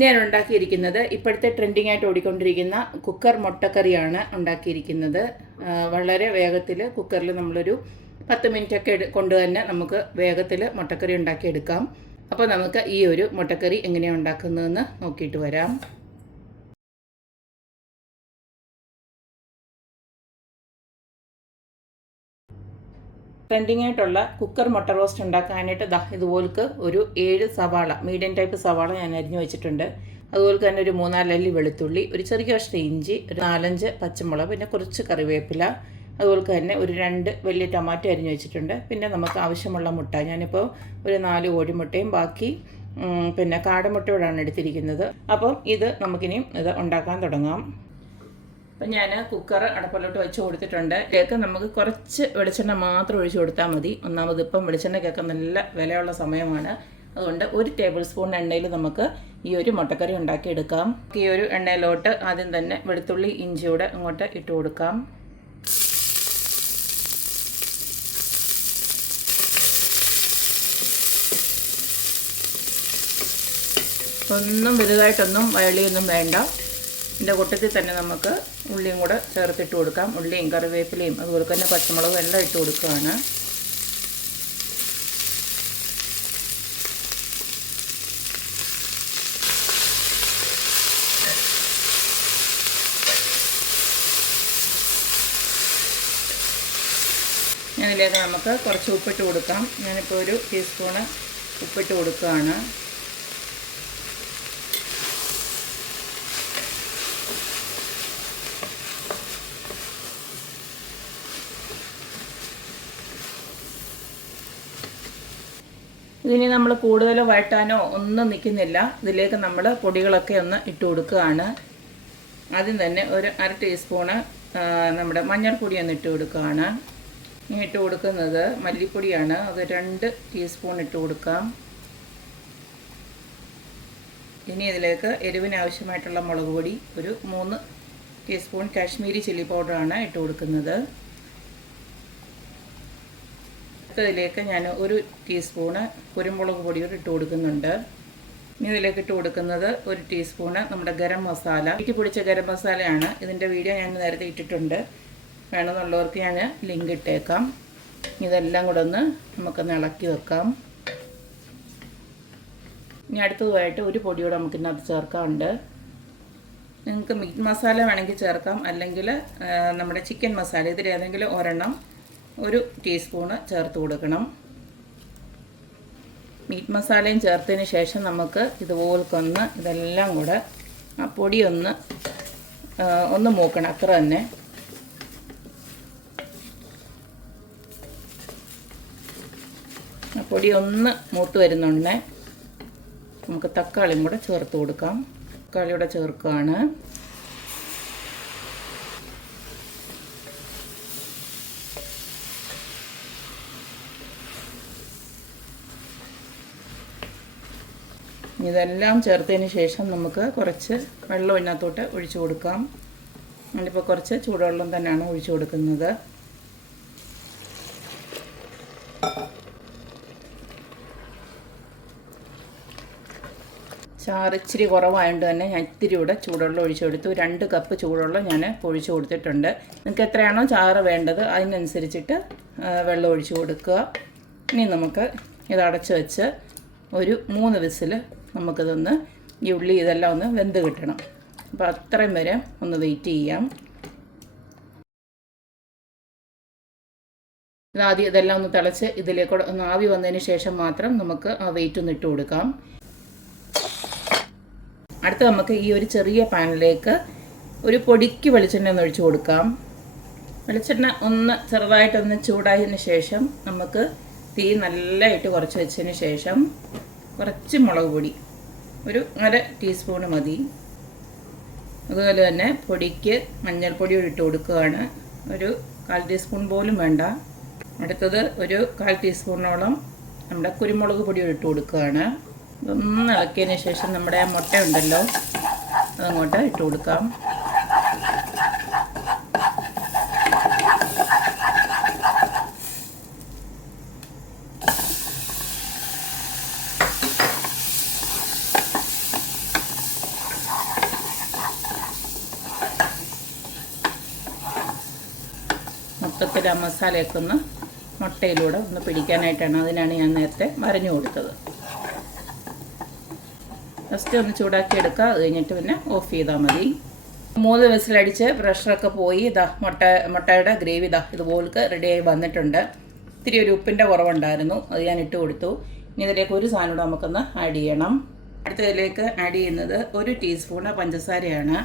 ഞാൻ ഉണ്ടാക്കിയിരിക്കുന്നത് ഇപ്പോഴത്തെ ട്രെൻഡിങ് ആയിട്ട് ഓടിക്കൊണ്ടിരിക്കുന്ന കുക്കർ മുട്ടക്കറിയാണ് ഉണ്ടാക്കിയിരിക്കുന്നത്. വളരെ വേഗത്തിൽ കുക്കറിൽ നമ്മളൊരു പത്ത് മിനിറ്റ് ഒക്കെ കൊണ്ട് തന്നെ നമുക്ക് വേഗത്തിൽ മുട്ടക്കറി ഉണ്ടാക്കിയെടുക്കാം. അപ്പോൾ നമുക്ക് ഈ ഒരു മുട്ടക്കറി എങ്ങനെയാണ് ഉണ്ടാക്കുന്നതെന്ന് നോക്കിയിട്ട് വരാം. ട്രെൻഡിങ് ആയിട്ടുള്ള കുക്കർ മുട്ട റോസ്റ്റ് ഉണ്ടാക്കാനായിട്ട് ദാ ഇതുപോലക്ക് ഒരു ഏഴ് സവാള മീഡിയം ടൈപ്പ് സവാള ഞാൻ അരിഞ്ഞു വെച്ചിട്ടുണ്ട്. അതുപോലെ തന്നെ ഒരു മൂന്നാലല്ലി വെളുത്തുള്ളി ഒരു ചെറിയ കഷ്ണം ഇഞ്ചി ഒരു നാലഞ്ച് പച്ചമുളക് പിന്നെ കുറച്ച് കറിവേപ്പില അതുപോലെ തന്നെ ഒരു രണ്ട് വലിയ ടൊമാറ്റോ അരിഞ്ഞു വെച്ചിട്ടുണ്ട്. പിന്നെ നമുക്ക് ആവശ്യമുള്ള മുട്ട ഞാനിപ്പോൾ ഒരു നാല് കോഴിമുട്ടയും ബാക്കി പിന്നെ കാടമുട്ടയോടാണ് എടുത്തിരിക്കുന്നത്. അപ്പം ഇത് നമുക്കിനിയും ഇത് ഉണ്ടാക്കാൻ തുടങ്ങാം. അപ്പം ഞാൻ കുക്കർ അടപ്പിലോട്ട് വെച്ച് കൊടുത്തിട്ടുണ്ട്. കേക്ക് നമുക്ക് കുറച്ച് വെളിച്ചെണ്ണ മാത്രം ഒഴിച്ചു കൊടുത്താൽ മതി. ഒന്നാമത് ഇപ്പം കേക്ക് നല്ല വിലയുള്ള സമയമാണ്. അതുകൊണ്ട് ഒരു ടേബിൾ സ്പൂൺ എണ്ണയിൽ നമുക്ക് ഈ ഒരു മുട്ടക്കറി ഉണ്ടാക്കിയെടുക്കാം. ഈ ഒരു എണ്ണയിലോട്ട് ആദ്യം തന്നെ വെളുത്തുള്ളി ഇഞ്ചിയോടെ അങ്ങോട്ട് ഇട്ട് കൊടുക്കാം. ഒന്നും വലുതായിട്ടൊന്നും വയളിയൊന്നും വേണ്ട. ഇതിന്റെ കൂട്ടത്തിൽ തന്നെ നമുക്ക് ഉള്ളിയും കൂടെ ചേർത്തിട്ട് കൊടുക്കാം. ഉള്ളിയും കറിവേപ്പിലയും അതുപോലെ തന്നെ പച്ചമുളകും എല്ലാം ഇട്ട് കൊടുക്കുകയാണ്. ഇതിലേക്ക് നമുക്ക് കുറച്ച് ഉപ്പിട്ട് കൊടുക്കാം ഞാനിപ്പോൾ ഒരു ടീസ്പൂണ് ഉപ്പിട്ട് കൊടുക്കുകയാണ്. ഇതിനി നമ്മൾ കൂടുതൽ വഴറ്റാനോ ഒന്നും നിൽക്കുന്നില്ല. ഇതിലേക്ക് നമ്മൾ പൊടികളൊക്കെ ഒന്ന് ഇട്ട് കൊടുക്കുകയാണ്. ആദ്യം തന്നെ ഒരു അര ടീസ്പൂണ് നമ്മുടെ മഞ്ഞൾപ്പൊടി ഒന്ന് ഇട്ട് കൊടുക്കുകയാണ്. ഇട്ട് കൊടുക്കുന്നത് മല്ലിപ്പൊടിയാണ്. അത് രണ്ട് ടീസ്പൂൺ ഇട്ട് കൊടുക്കാം. ഇനി ഇതിലേക്ക് എരിവിന് ആവശ്യമായിട്ടുള്ള മുളക് പൊടി ഒരു മൂന്ന് ടീസ്പൂൺ കാശ്മീരി ചില്ലി പൗഡറാണ് ഇട്ട് കൊടുക്കുന്നത്. ഇതിലേക്ക് ഞാൻ ഒരു ടീസ്പൂണ് കുരുമുളക് പൊടി കൂടി ഇട്ട് കൊടുക്കുന്നുണ്ട്. ഇനി ഇതിലേക്ക് ഇട്ട് കൊടുക്കുന്നത് ഒരു ടീസ്പൂണ് നമ്മുടെ ഗരം മസാല. വീട്ടിൽ പൊടിച്ച ഗരം മസാലയാണ്. ഇതിന്റെ വീഡിയോ ഞാൻ നേരത്തെ ഇട്ടിട്ടുണ്ട്. വേണമെന്നുള്ളവർക്ക് ഞാൻ ലിങ്ക് ഇട്ടേക്കാം. ഇതെല്ലാം കൂടെ ഒന്ന് നമുക്കൊന്ന് ഇളക്കി വെക്കാം. ഇനി അടുത്തതുമായിട്ട് ഒരു പൊടിയോടെ നമുക്ക് ഇതിനകത്ത് ചേർക്കാറുണ്ട് നിങ്ങൾക്ക് മീറ്റ് മസാല വേണമെങ്കിൽ ചേർക്കാം. അല്ലെങ്കിൽ നമ്മുടെ ചിക്കൻ മസാല ഇതിൽ ഏതെങ്കിലും ഒരെണ്ണം ഒരു ടീസ്പൂണ് ചേർത്ത് കൊടുക്കണം. മീറ്റ് മസാലയും ചേർത്തതിന് ശേഷം നമുക്ക് ഇതുപോലൊന്ന് ഇതെല്ലാം കൂടെ ആ പൊടി ഒന്ന് മൂക്കണം. അത്ര തന്നെ. പൊടി ഒന്ന് മൂത്ത് വരുന്നുണ്ടേ. നമുക്ക് തക്കാളിയും കൂടെ ചേർത്ത് കൊടുക്കാം. തക്കാളിയുടെ ചേർക്കുകയാണ്. ഇതെല്ലാം ചേർത്തതിന് ശേഷം നമുക്ക് കുറച്ച് വെള്ളം ഇതിനകത്തോട്ട് ഒഴിച്ചു കൊടുക്കാം. ഞാനിപ്പോൾ കുറച്ച് ചൂടുവെള്ളം തന്നെയാണ് ഒഴിച്ചു കൊടുക്കുന്നത്. ചാറ് ഇച്ചിരി കുറവായതുകൊണ്ട് തന്നെ ഞാൻ ഇത്തിരി കൂടെ ചൂടുവെള്ളം ഒഴിച്ചു കൊടുത്തു. രണ്ട് കപ്പ് ചൂടുവെള്ളം ഞാൻ ഒഴിച്ചു കൊടുത്തിട്ടുണ്ട്. നിങ്ങൾക്ക് എത്രയാണോ ചാറ് വേണ്ടത് അതിനനുസരിച്ചിട്ട് വെള്ളം ഒഴിച്ചു കൊടുക്കുക. ഇനി നമുക്ക് ഇത് അടച്ചു വെച്ച് ഒരു മൂന്ന് വിസിൽ നമുക്കിതൊന്ന് ഈ ഉള്ളി ഇതെല്ലാം ഒന്ന് വെന്ത് കിട്ടണം. അപ്പോൾ അത്രയും വരെ ഒന്ന് വെയിറ്റ് ചെയ്യാം. ഇതാദ്യം ഇതെല്ലാം ഒന്ന് തിളച്ച് ഇതിലേക്കൂടെ ഒന്ന് ആവി വന്നതിന് ശേഷം മാത്രം നമുക്ക് ആ വെയിറ്റ് ഒന്ന് ഇട്ട് കൊടുക്കാം. അടുത്ത നമുക്ക് ഈ ഒരു ചെറിയ പാനിലേക്ക് ഒരു പൊടിക്ക് വെളിച്ചെണ്ണ ഒന്ന് ഒഴിച്ചു കൊടുക്കാം. വെളിച്ചെണ്ണ ഒന്ന് ചെറുതായിട്ടൊന്ന് ചൂടായതിന് ശേഷം നമുക്ക് തീ നല്ലതായിട്ട് കുറച്ച് വെച്ചതിന് ശേഷം കുറച്ച് മുളക് പൊടി. ഒരു അര ടീസ്പൂൺ മതി. അതുപോലെ തന്നെ പൊടിക്ക് മഞ്ഞൾപ്പൊടി ഇട്ട് കൊടുക്കുകയാണ്. ഒരു കാൽ ടീസ്പൂൺ പോലും വേണ്ട. അടുത്തത് ഒരു കാൽ ടീസ്പൂണോളം നമ്മുടെ കുരുമുളക് പൊടി ഇട്ട് കൊടുക്കുകയാണ്. ഒന്ന് ഇളക്കിയതിന് ശേഷം നമ്മുടെ മുട്ട ഉണ്ടല്ലോ അതങ്ങോട്ട് ഇട്ട് കൊടുക്കാം. എളുപ്പത്തിൽ ആ മസാലയൊക്കെ ഒന്ന് മുട്ടയിലൂടെ ഒന്ന് പിടിക്കാനായിട്ടാണ് അതിനാണ് ഞാൻ നേരത്തെ വരഞ്ഞു കൊടുത്തത്. ഫസ്റ്റ് ഒന്ന് ചൂടാക്കി എടുക്കുക അത് കഴിഞ്ഞിട്ട് പിന്നെ ഓഫ് ചെയ്താൽ മതി. മൂന്ന് വിസിലടിച്ച് പ്രഷറൊക്കെ പോയി. ഇതാ മുട്ട മുട്ടയുടെ ഗ്രേവി ഇതാ ഇതുപോലൊക്കെ റെഡിയായി വന്നിട്ടുണ്ട്. ഇത്തിരി ഒരു ഉപ്പിന്റെ കുറവുണ്ടായിരുന്നു. അത് ഞാൻ ഇട്ട് കൊടുത്തു. ഇനി ഇതിലേക്ക് ഒരു സാധനം കൂടെ നമുക്കൊന്ന് ആഡ് ചെയ്യണം. അടുത്തതിലേക്ക് ആഡ് ചെയ്യുന്നത് ഒരു ടീസ്പൂണ് പഞ്ചസാരയാണ്.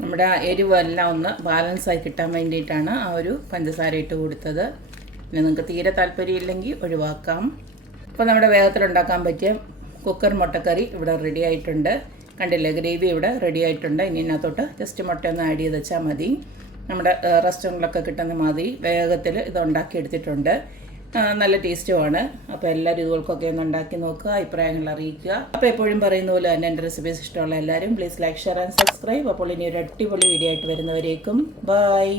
നമ്മുടെ എരിവെല്ലാം ഒന്ന് ബാലൻസ് ആയി കിട്ടാൻ വേണ്ടിയിട്ടാണ് ആ ഒരു പഞ്ചസാര ഇട്ട് കൊടുത്തത്. പിന്നെ നിങ്ങൾക്ക് തീരെ താല്പര്യമില്ലെങ്കിൽ ഒഴിവാക്കാം. അപ്പോൾ നമ്മുടെ വേഗത്തിലുണ്ടാക്കാൻ പറ്റിയ കുക്കർ മുട്ടക്കറി ഇവിടെ റെഡി ആയിട്ടുണ്ട്. കണ്ടില്ലേ ഗ്രേവി ഇവിടെ റെഡി ആയിട്ടുണ്ട്. ഇനി ഇതിനകത്തോട്ട് ജസ്റ്റ് മുട്ട ഒന്ന് ആഡ് ചെയ്ത് വെച്ചാൽ മതി. നമ്മുടെ റെസ്റ്റോറന്റിലൊക്കെ കിട്ടുന്ന മാതിരി വേഗത്തിൽ ഇത് ഉണ്ടാക്കി എടുത്തിട്ടുണ്ട് ആ, നല്ല ടേസ്റ്റുമാണ്. അപ്പോൾ എല്ലാവരും രീതികൾക്കൊക്കെ ഒന്ന് ഉണ്ടാക്കി നോക്കുക അഭിപ്രായങ്ങൾ അറിയിക്കുക. അപ്പോൾ എപ്പോഴും പറയുന്ന പോലെ തന്നെ എന്റെ റെസിപ്പീസ് ഇഷ്ടമുള്ള എല്ലാവരും please like share and subscribe അപ്പോൾ ഇനി ഒരു അടിപൊളി വീഡിയോ ആയിട്ട് വരുന്നവരേക്കും. ബൈ